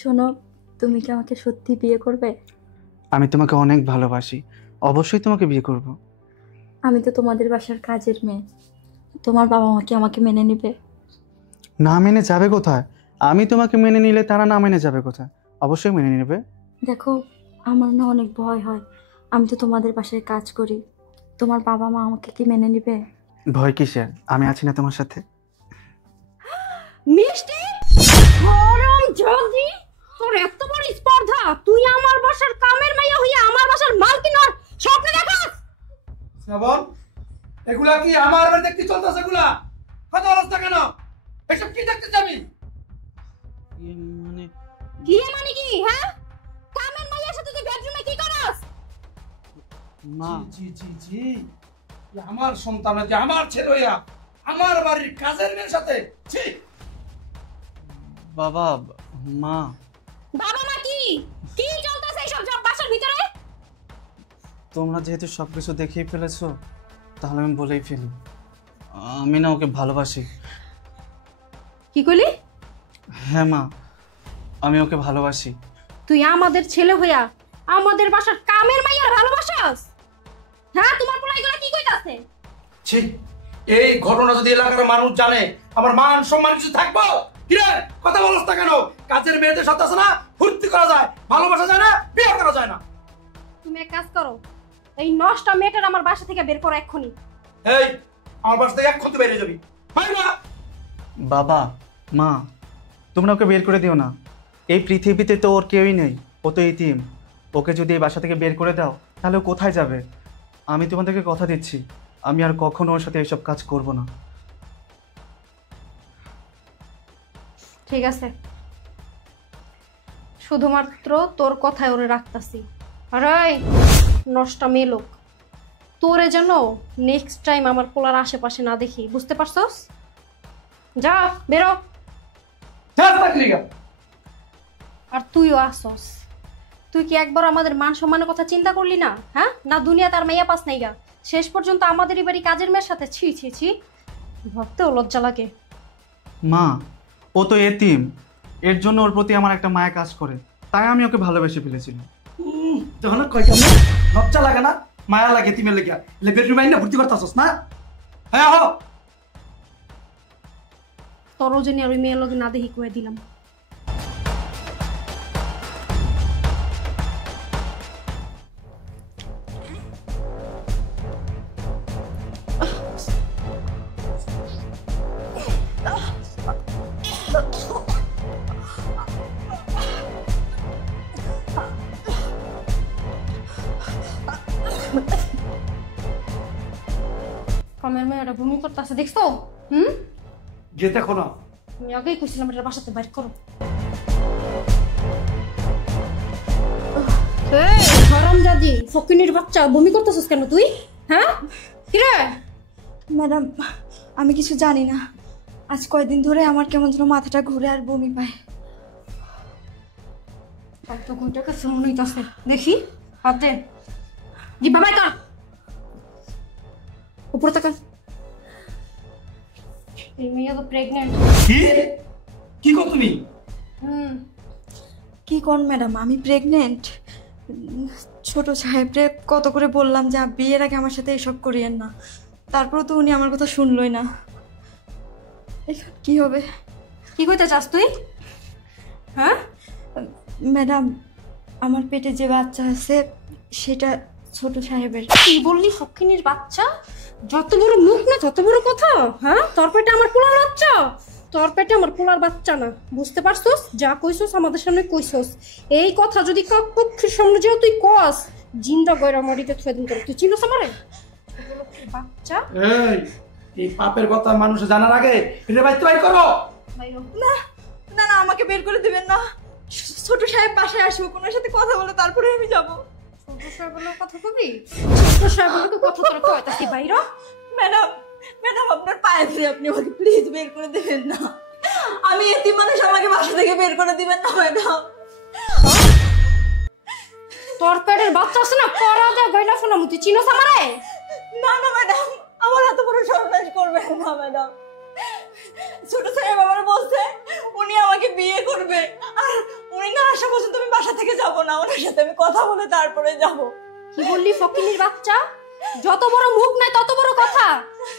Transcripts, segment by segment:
শোনো, তুমি কি আমাকে সত্যি বিয়ে করবে? আমি তোমাকে অনেক ভালোবাসি, অবশ্যই তোমাকে বিয়ে করব। আমি তো তোমাদের বাসার কাজের মেয়ে, তোমার বাবা মা কি আমাকে মেনে নেবে? না মেনে যাবে কোথায়? আমি তোমাকে মেনে নিলে তারা না মেনে যাবে কোথায়? অবশ্যই মেনে নেবে। দেখো, আমার না অনেক ভয় হয়। আমি তো তোমাদের বাসায় কাজ করি, তোমার বাবা মা আমাকে কি মেনে নেবে? ভয় কিসের? আমি আছি না তোমার সাথে? মিষ্টি গরম জলদি, তোর এত বড় স্পর্ধা, তুই আমার বাসার কামের মাইয়া হইয়া আমার বাসার মালকিন হওয়ার স্বপ্ন দেখাস? শ্রাবণ, এগুলা কি আমার বাড়িতে কি চলতেছে? এগুলা কথা অবস্থা কেন? এসব কি দেখতেছি আমি? মানে কি মানে কি? হ্যাঁ, কামের মাইয়ার সাথে তুই বেডরুমে কি করস? মা, জি জি জি, এ আমার সন্তান, যে আমার ছেলে হইয়া আমার বাড়ির কাজের মেয়ের সাথে ছি! বাবা, মা, বাবা মা কি কি চলতেছে এইসব সব বাসার ভিতরে? তোমরা যেহেতু সবকিছু দেখেই ফেলেছো, তাহলে আমি বলেই ফেলি, আমি না ওকে ভালোবাসি। কি কইলি? হ্যাঁ মা, আমি ওকে ভালোবাসি। তুই আমাদের ছেলে হইয়া আমাদের বাসার কামের মাইয়ার ভালোবাসাস? হ্যাঁ, তোমার পোলা এগুলা কি কইতাছে? ছি! এই ঘটনা যদি এলাকার মানুষ জানে, আমার মান সম্মান কিছু থাকবো? কিরে কথা বলছ না কেন? কাজের মেয়েদের সাথে আছে না, ফুর্তি করা যায়, ভালোবাসা যায় না, বিয়ে করা যায় না। তুমি এক কাজ করো, এই নষ্ট মেয়েটার আমার বাসা থেকে বের করো এক্ষুনি। এই আমার বাসা থেকে এক্ষুনি বেরিয়ে যাবি, ভাই না? বাবা, মা, তোমরা ওকে বের করে দিও না। এই পৃথিবীতে তো ওর কেউই নেই, ও তো এতিম। ওকে যদি এই বাসা থেকে বের করে দাও, তাহলে ও কোথায় যাবে? আমি তোমাদেরকে কথা দিচ্ছি, আমি আর কখনো ওর সাথে এইসব কাজ করব না। ঠিক আছে, শুধুমাত্র তোর কথায় ওরে রাখতাছি। আরে নষ্ট মেয়ে লোক, তোরে যেন নেক্সট টাইম আমার পোলার আশেপাশে না দেখি, বুঝতে পারছস? যা বেরো। আর তুইও আসস, তুই কি একবার আমাদের মান সম্মানের কথা চিন্তা করলি না? হ্যাঁ, না দুনিয়া তার মাইয়া পাস নাইগা, শেষ পর্যন্ত আমাদেরই বাড়ি কাজের মেয়ের সাথে ছি ছি ছি, ভাবতেও লজ্জা লাগে। মা, ও তো এতিম, এর জন্য ওর প্রতি আমার একটা মায়া কাজ করে, তাই আমি ওকে ভালোবেসে ফেলেছিলাম। তখন কই কেমন লজ্জা লাগে না, মায়া লাগে তিমের লেগে? এলে বেডরুমে আইনা ভর্তি করতাছস না? হ্যাঁ হো, তোর ওজনে আর ওই মেয়ের লগে না দেখি কয়ে দিলাম। কামের মেয়েটা ভূমি করতেছে দেখছো? যে দেখো না। আমি আগেই কইছিলাম এটা বাসাতে বাইর করো। এই হারামজাদি ফকিনীর বাচ্চা, বমি করতেছিস কেন তুই? হ্যাঁ কি রে? ম্যাডাম, আমি কিছু জানি না। আজ কয়দিন ধরে আমার কেমন যেন মাথাটা ঘুরে আর বমি পায়। কত ঘন্টা কাছে মনে হইতাছে, দেখি হাতে জি বাবাই কর, উপরে তাকা। এই মেয়ে তো প্রেগন্যান্ট। কি কি কর তুমি? কি কোন ম্যাডাম, আমি প্রেগনেন্ট? ছোট সাহেবরে কত করে বললাম যে বিয়ের আগে আমার সাথে এসব করিয়েন না, তারপর তো উনি আমার কথা শুনলই না। এখন কি হবে? কি কইতে চাস তুই? হ্যাঁ ম্যাডাম, আমার পেটে যে বাচ্চা আছে সেটা ছোট সাহেবের। কি বললি? ফকিনীর বাচ্চা? যত বড় মুখ না তত বড় কথা। হ্যাঁ, তোর পেটে আমার পোলার বাচ্চা? তোর পেটে আমার পোলার বাচ্চা না, বুঝতে পারছস? যা কইছস আমাদের সামনে কইছস, এই কথা যদি পক্ষের সামনে যেও তুই কস, জিন্দা গয়রা মাটিতে থুয়ে দিন তোর। তুই চিনস আমারে? ছোট লোকের বাচ্চা। এই পাপের কথা মানুষ জানার আগে এটা বাইতে বাই করো। বাইরো। না না না, আমাকে বের করে দিবেন না। ছোট সাহেব বাসায় আসবো, ওনার সাথে কথা বলে তারপরে আমি যাব। ছোট সাহেবের কথা কবি? ছোট সাহেবের কথা তোরা কয়তাছি বাইরো। ম্যাডাম, ম্যাডাম আপনার পায়ে ধরে আপনি আমাকে প্লিজ বের করে দিবেন না। আমি এতিম মানুষ, আমাকে বাসা থেকে বের করে দিবেন না ম্যাডাম। তোর পেটের বাচ্চা আছে না, করা যা গয়না ফোনা মুতি। চিনস আমারে? না না ম্যাডাম, আমার এত বড় সর্বনাশ করবেন না ম্যাডাম। ছোট সাহেব আমার বলছে উনি আমাকে বিয়ে করবে, আর উনি বাসা থেকে যাব না, ওনার সাথে আমি কথা বলে তারপরে যাব। কি বললি ফকিনির বাচ্চা? যত বড় মুখ নাই তত বড় কথা।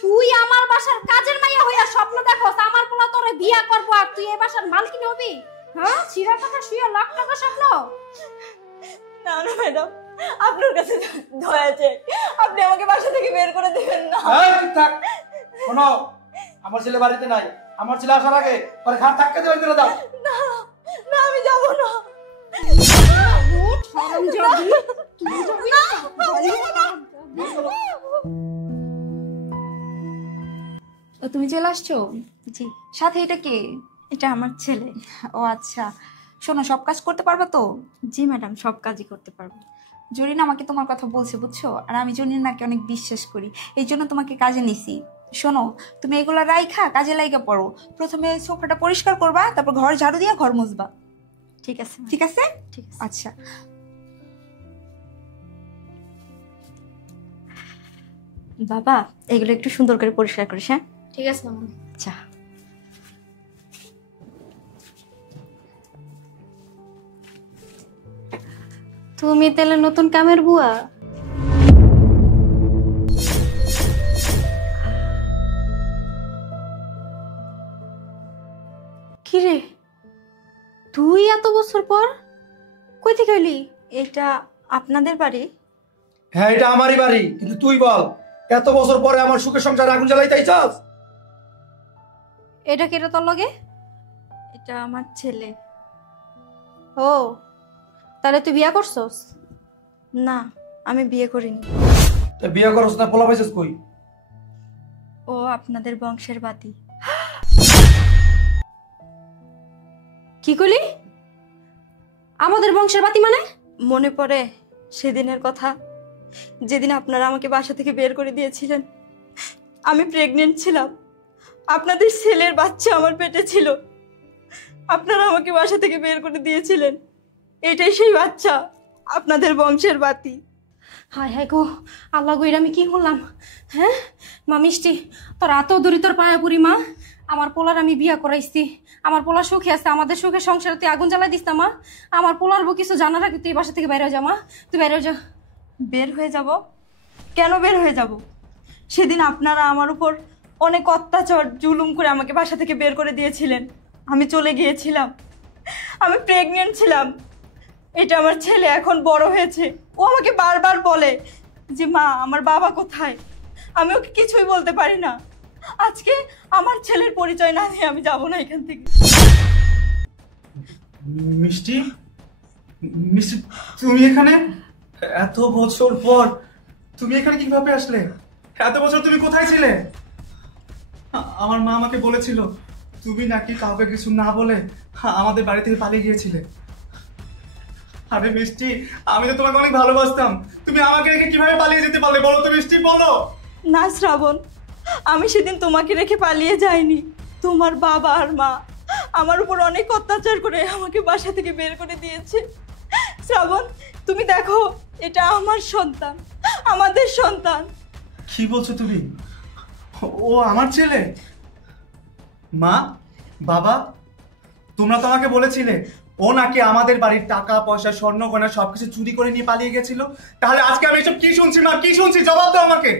তুই আমার বাসার কাজের মাইয়া হইয়া স্বপ্ন দেখোস আমার পোলা তোরে বিয়া করবো আর তুই এই বাসার মালকিন হবি? হ্যাঁ, ছিড়া টাকা শুয়ে লাখ টাকা স্বপ্ন? না না ম্যাডাম, আপনার কাছে দয়া চাই, আপনি আমাকে বাসা থেকে বের করে দেবেন না। এই, চুপ থাক। শোনো, আমার ছেলে বাড়িতে নাই। আমার ছেলে আসার আগে পরে খাট থাকতে দেবেন করে দাও। না না, আমি যাব না। উঠ, হারামজাদি। তুই যাবি না? ও তুমি চলে আসছো? জি, সাথে এটা কে? এটা আমার ছেলে। ও আচ্ছা, শোনো সব কাজ করতে পারবা তো? জি ম্যাডাম, সব কাজই করতে পারবো। জরিনা আমাকে তোমার কথা বলছে বুঝছো, আর আমি জরিনাকে অনেক বিশ্বাস করি, এই জন্য তোমাকে কাজে নিছি। শোনো, তুমি এগুলা রাইখা কাজে লাইগা পড়ো। প্রথমে সোফাটা পরিষ্কার করবা, তারপর ঘর ঝাড়ু দিয়া ঘর মুছবা। ঠিক আছে ঠিক আছে? ঠিক আছে। আচ্ছা। বাবা, এগুলো একটু সুন্দর করে পরিষ্কার করিস। হ্যাঁ ঠিক আছে মামা। আচ্ছা। তুমি তাহলে নতুন কামের বুয়া? কি রে, তুই এত বছর পর কই থেকে এলি? এটা আপনাদের বাড়ি? হ্যাঁ, এটা আমারই বাড়ি, কিন্তু তুই বল, এত বছর পরে আমার সুখের সংসার আগুন জ্বালাইতে চাস? এটা কেটে তোর লগে? এটা আমার ছেলে। ও, তাহলে তুই বিয়া করছস? না, আমি বিয়ে করিনি। তা বিয়ে করছ না, পোলা পাইছিস কই? ও আপনাদের বংশের বাতি। কি কইলি? আমাদের বংশের বাতি মানে? মনে পড়ে সেদিনের কথা, যেদিন আপনারা আমাকে বাসা থেকে বের করে দিয়েছিলেন? আমি প্রেগনেন্ট ছিলাম, আপনাদের ছেলের বাচ্চা আমার পেটে ছিল, আপনারা আমাকে বাসা থেকে বের করে দিয়েছিলেন। এটাই সেই বাচ্চা, আপনাদের বংশের বাতি। হায় হায় গো, আল্লাহ গো, এটা আমি কি করলাম? হ্যাঁ মা মিষ্টি, তোর এত দূরি তোর পায়ে পুরি মা। আমার পোলার আমি বিয়া করাইছি, আমার পোলার সুখে আছে, আমাদের সুখে সংসারে তুই আগুন জ্বালাই দিস না মা। আমার পোলার বউ কিছু জানার আগে তুই বাসা থেকে বের হয়ে যা মা, তুই বের হয়ে যা। বের হয়ে যাব? কেন বের হয়ে যাব? সেদিন আপনারা আমার উপর অনেক অত্যাচার জুলুম করে আমাকে বাসা থেকে বের করে দিয়েছিলেন। আমি চলে গিয়েছিলাম, আমি প্রেগনেন্ট ছিলাম। এটা আমার ছেলে এখন বড় হয়েছে, ও আমাকে বারবার বলে যে মা আমার বাবা কোথায়। আমি ওকে কিছুই বলতে পারি না। আজকে আমার ছেলের পরিচয় না দিয়ে আমি যাব না এখান থেকে। মিষ্টি, মিষ্টি তুমি এখানে? এত বছর পর তুমি এখানে কিভাবে আসলে? এত বছর তুমি কোথায় ছিলে? আমার মা আমাকে বলেছিল তুমি নাকি কাউকে কিছু না বলে আমাদের বাড়ি থেকে পালিয়ে গিয়েছিলে। আরে মিষ্টি, আমি তো তোমাকে অনেক ভালোবাসতাম, তুমি আমাকে রেখে কিভাবে পালিয়ে যেতে পারলে বলো তো মিষ্টি, বলো। না শ্রাবণ, আমি সেদিন তোমাকে রেখে পালিয়ে যাইনি। তোমার বাবা আর মা আমার উপর অনেক অত্যাচার করে আমাকে বাসা থেকে বের করে দিয়েছে। শ্রাবণ, তুমি দেখো, এটা আমার সন্তান, আমাদের সন্তান। কি বলছো তুমি? ও আমার ছেলে? মা, বাবা, তোমরা তো আমাকে বলেছিলে ও নাকি আমাদের বাড়ির টাকা পয়সা স্বর্ণ গয়না সবকিছু চুরি করে নিয়ে পালিয়ে গেছিল। তাহলে আজকে আমি এসব কি শুনছি মা, কি শুনছি? জবাব দাও আমাকে।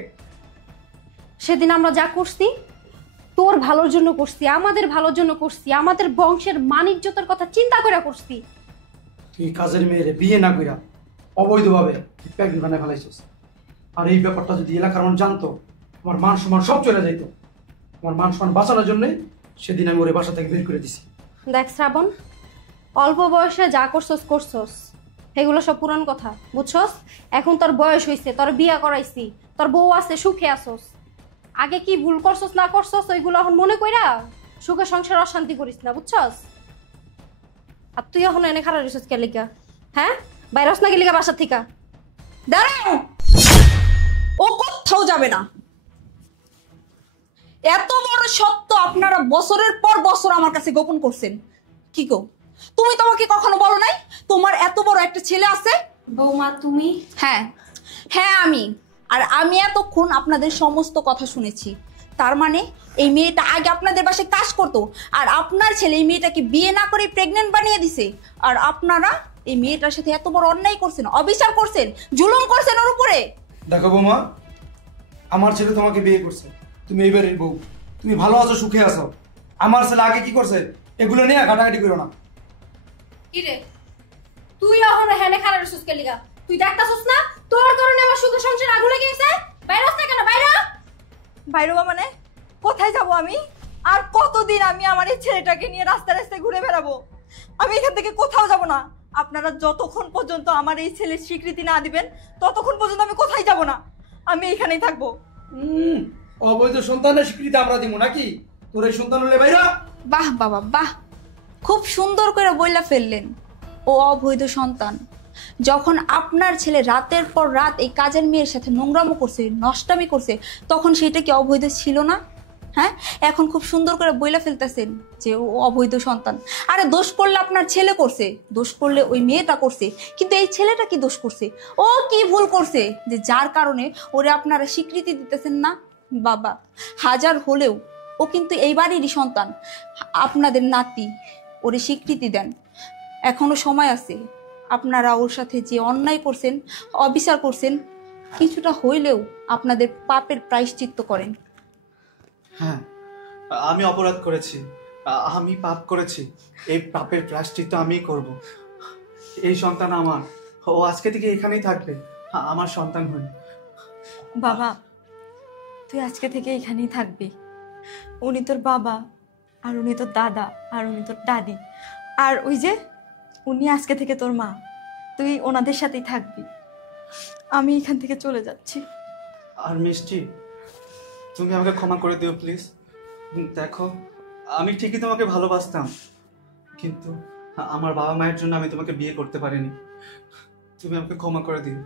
সেদিন আমরা যা করছি তোর ভালোর জন্য করছি, আমাদের ভালোর জন্য করছি, আমাদের বংশের মানিজ্যতার কথা চিন্তা করে করছি। তুই কাজের মেয়েরে বিয়ে না কইরা অবৈধভাবে প্রেগনেন্ট বানায় ফেলাইছিস। আর এই ব্যাপারটা যদি এলাকার মানুষ জানতো, আমার মান সম্মান সব চলে যাইতো। আমার মান সম্মান বাঁচানোর জন্যই সেদিন আমি ওরে বাসা থেকে বের করে দিছি। দেখ শ্রাবণ, অল্প বয়সে যা করছস করছস, এগুলো সব পুরান কথা, বুঝছস? এখন তোর বয়স হয়েছে, তোর বিয়া করাইছি, তোর বউ আছে, সুখে আসস। আগে কি ভুল করছস না করছস ওইগুলো এখন মনে কইরা সুখে সংসার অশান্তি করিস না, বুঝছস? আর তুই এখন এনে খারাপ রইছস কে লিগা? হ্যাঁ, বাইরস না গেলিগা বাসা থেকে? দাঁড়াও, ও কোথাও যাবে না। এত বড় সত্য আপনারা বছরের পর বছর আমার কাছে গোপন করছেন। কি গো, তুমি তোমাকে কখনো বলো নাই তোমার এত বড় একটা ছেলে আছে? বৌমা তুমি? হ্যাঁ হ্যাঁ, আমি এতক্ষণ আপনাদের সমস্ত কথা শুনেছি। তার মানে এই মেয়েটা আগে আপনাদের বাসায় কাজ করতো, আর আপনার ছেলে এই মেয়েটাকে বিয়ে না করে প্রেগনেন্ট বানিয়ে দিছে, আর আপনারা এই মেয়েটার সাথে এত বড় অন্যায় করছেন, অবিচার করছেন, জুলুম করছেন ওর উপরে। দেখো বৌমা, আমার ছেলে তোমাকে বিয়ে করছে, তুমি এই বাড়ির বউ, তুমি ভালো আছো, সুখে আছো। আমার ছেলে আগে কি করছে এগুলো নিয়ে ঘাটাঘাটি করো না। কি রে, তুই এখন হেনে খারাপ সুস্কে লিগা তুই দেখতাছস না তোর কারণে আমার সুখে সংসার আগুন লেগে গেছে। বাইরে আসতে কেন, বাইরে বাইরবা মানে কোথায় যাব আমি? আর কতদিন আমি আমার এই ছেলেটাকে নিয়ে রাস্তায় রাস্তায় ঘুরে বেড়াবো? আমি এখান থেকে কোথাও যাব না। আপনারা যতক্ষণ পর্যন্ত আমার এই ছেলের স্বীকৃতি না দিবেন ততক্ষণ পর্যন্ত আমি কোথায় যাব না, আমি এখানেই থাকবো। অবৈধ সন্তানের স্বীকৃতি আমরা দিব নাকি? তোর এই সন্তান হলে বাইরা। বাহ বাবা বাহ, খুব সুন্দর করে বইলা ফেললেন ও অবৈধ সন্তান। যখন আপনার ছেলে রাতের পর রাত এই কাজের মেয়ের সাথে নোংরামো করছে, নষ্টামি করছে, তখন সেটা কি অবৈধ ছিল না? হ্যাঁ, এখন খুব সুন্দর করে বইলা ফেলতেছেন যে ও অবৈধ সন্তান। আরে দোষ করলে আপনার ছেলে করছে, দোষ করলে ওই মেয়েটা করছে, কিন্তু এই ছেলেটা কি দোষ করছে? ও কি ভুল করছে যে যার কারণে ওরে আপনারা স্বীকৃতি দিতেছেন না? বাবা, হাজার হলেও ও কিন্তু এই বাড়িরই সন্তান, আপনাদের নাতি, ওরে স্বীকৃতি দেন। এখনো সময় আছে। আপনারা ওর সাথে যে অন্যায় করছেন, অবিচার করছেন, কিছুটা হইলেও আপনাদের পাপের প্রায়শ্চিত্ত করেন। হ্যাঁ, আমি অপরাধ করেছি, আমি পাপ করেছি, এই পাপের প্রায়শ্চিত্ত আমিই করব। এই সন্তান আমার, ও আজকে থেকে এখানেই থাকবে, আমার সন্তান হয়ে। বাবা, তুই আজকে থেকে এখানেই থাকবি। উনি তোর বাবা, আর উনি তোর দাদা, আর উনি তোর দাদি, আর ওই যে উনি আজকে থেকে তোর মা। তুই ওনাদের সাথেই থাকবি। আমি এখান থেকে চলে যাচ্ছি। আর মিষ্টি, তুমি আমাকে ক্ষমা করে দিও প্লিজ। দেখো, আমি ঠিকই তোমাকে ভালোবাসতাম, কিন্তু আমার বাবা মায়ের জন্য আমি তোমাকে বিয়ে করতে পারিনি। তুমি আমাকে ক্ষমা করে দিও।